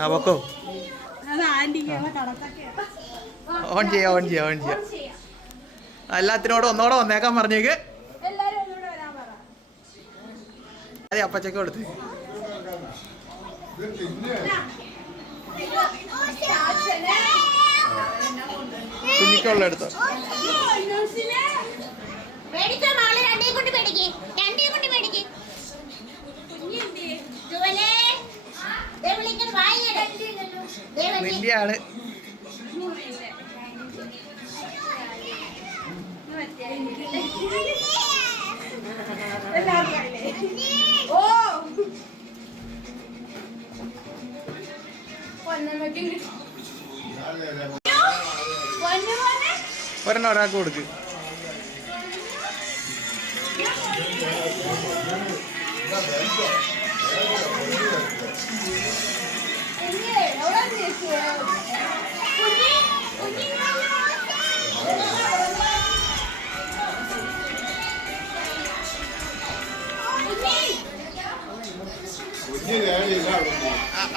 ആ പൊക്കോ. ഓൺ ചെയ്യാം ഓൺ ചെയ്യാം ഓൺ ചെയ്യാം. എല്ലാത്തിനോടും ഒന്നോടെ വന്നേക്കാൻ പറഞ്ഞേക്ക്. അതെ അപ്പച്ചക്ക് കൊടുത്ത് കുഞ്ഞിക്കുള്ള എടുത്തോ. നിന്റെയാണ്. ഒരെണ്ണം ഒരാൾക്ക് കൊടുക്ക്.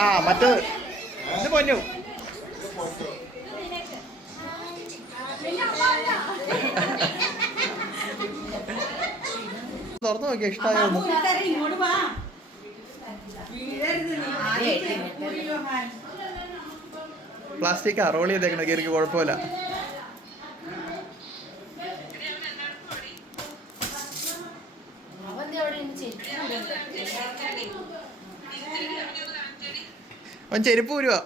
ആ മറ്റേ ഇത് പൊന്നു തുറന്നു നോക്കിയാ ഇഷ്ടമായോ? പ്ലാസ്റ്റിക്കാ റോൾ ചെയ്തേക്കണ കയറിക്ക് കുഴപ്പമില്ല. അവൻ ചെരുപ്പ് വരുവാ.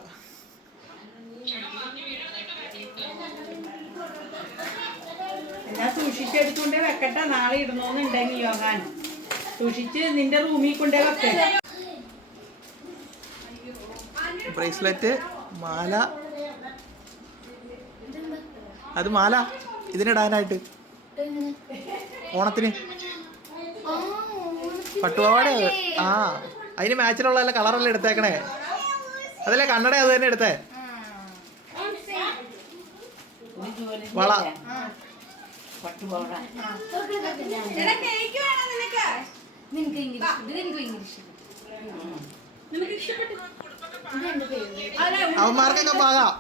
സൂക്ഷിച്ചെടുക്കൊണ്ടേ വെക്കട്ടെ, നാളെ ഇടണോന്നുണ്ടെങ്കിൽ യോഹാൻ സൂക്ഷിച്ച് നിന്റെ റൂമിൽ കൊണ്ടേ വെക്ക. ബ്രേസ്ലെറ്റ്, മാല. അത് മാല ഇതിനിടാനായിട്ട് ഓണത്തിന് പട്ടുപാവാട. ആ അതിന് മാച്ചിലുള്ള കളറല്ലേ എടുത്തേക്കണേ. അതല്ലേ കണ്ണട അത് തന്നെ എടുത്തേ. വള അവന്മാർക്കൊക്കെ പാകാം.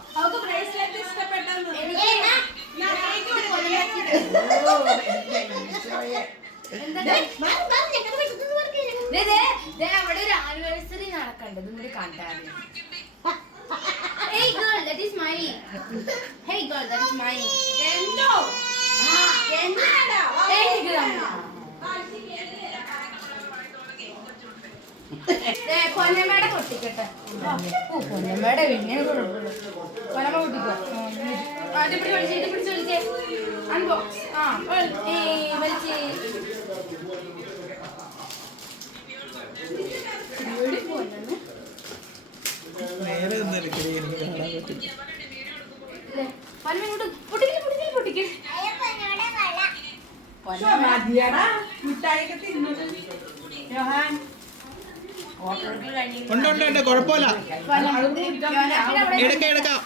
അവിടെ ഒരു ആനിവേഴ്സറി നടക്കണ്ടത് കണ്ടാല്. Hey girl, that is mine. Hey girl, that is mine. എന്തോ എന്താടാ? Hey girl. കൊന്നമ്മയുടെ പൊട്ടിക്കട്ടെ. ഓ കൊന്നമ്മയുടെ പിന്നെ കൊന്നമ്മ പൊട്ടിക്കോ. അത് പിടിച്ച് വലിച്ചേ. അൺബോക്സ്. ആ വലിച്ചേ. നേരെ എനിക്ക് കാണാൻ പറ്റില്ല. ഉണ്ട് ഉണ്ട് ഉണ്ട് കുഴപ്പമില്ല. എടുക്കാം എടുക്കാം.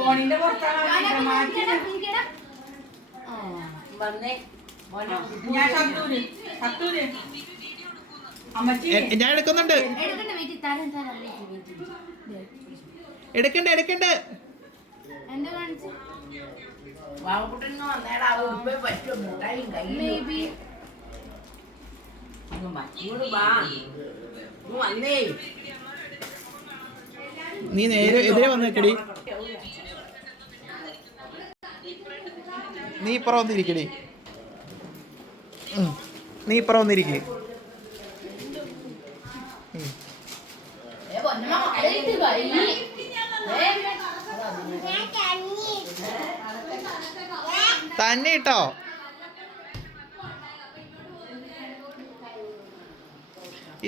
ഫോണിന്റെ ഞാൻ എടുക്കുന്നുണ്ട്. എടുക്കണ്ട എടുക്കണ്ട. നീ നേരെ എതിരെ വന്നേക്കടി. നീ ഇപ്പുറം വന്നിരിക്കടി. നീ ഇപ്പുറം വന്നിരിക്കേ. തന്നെ ഇട്ടോ.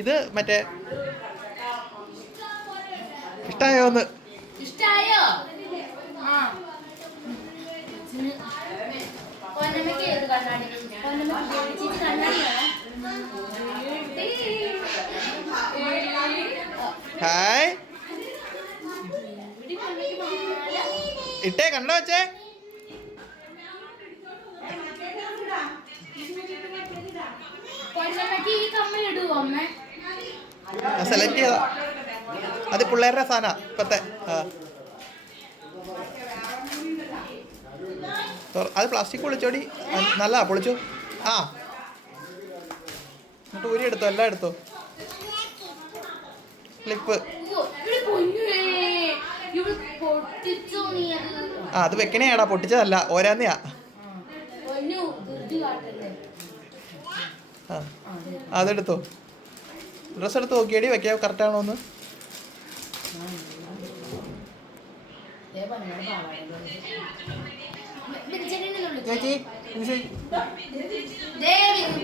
ഇത് മറ്റേ ഇഷ്ടായോന്ന്? ഇഷ്ടായോ? ഹായ് ഇട്ടേ കണ്ടോ വെച്ചേ. അമ്മ സെലക്ട് ചെയ്താ അത് പിള്ളേരുടെ സാധന ഇപ്പത്തെ അത് പ്ലാസ്റ്റിക് പൊളിച്ചോടി നല്ലതാ പൊളിച്ചു ആ എന്നിട്ട് ഊരി എടുത്തോ എല്ലാം എടുത്തോ ക്ലിപ്പ് പൊട്ടിച്ചോ നീ അത് അത് വെക്കണേടാ പൊട്ടിച്ചതല്ല ഓരോന്നെയാ പൊന്നു ധൃതി കാട്ടല്ലേ അതെടുത്തോ ഡ്രസ്സ് എടുത്ത് നോക്കിയടി വെക്കാൻ കറക്റ്റാണോ ഒന്ന് ചേച്ചി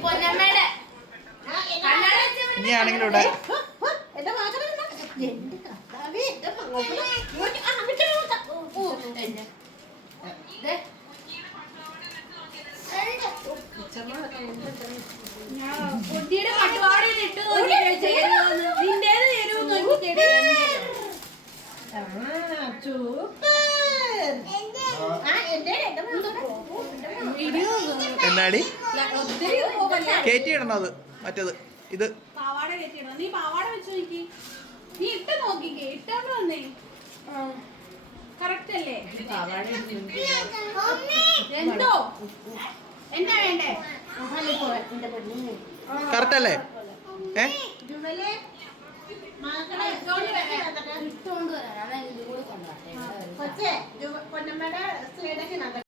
പൊന്നമ്മയുടെ ഇനിയാണെങ്കിലും ഇവിടെ കുട്ടിയുടെ പട്ടുപാടയിൽ ഇട്ട് നോക്കിയിട്ട് നിന്റേത് ചേരുമെന്ന് നോക്കിയിട്ട് എന്നാടി കയറ്റി ഇടണം അത് മറ്റേത് ഇത് പാവാട കെട്ടിയിടണം. നീ പാവാട വെച്ച് നോക്കി. നീ ഇട്ട് നോക്കിക്കേ. ഇട്ടോണ്ട് വന്നേ. കറക്റ്റ് അല്ലേ? എന്തോ എന്നാ വേണ്ടേ? കറക്റ്റ് അല്ലേ ഇട്ടുകൊണ്ട് വരാൻ ഇത് കൂടെ കൊണ്ടുവരട്ടെ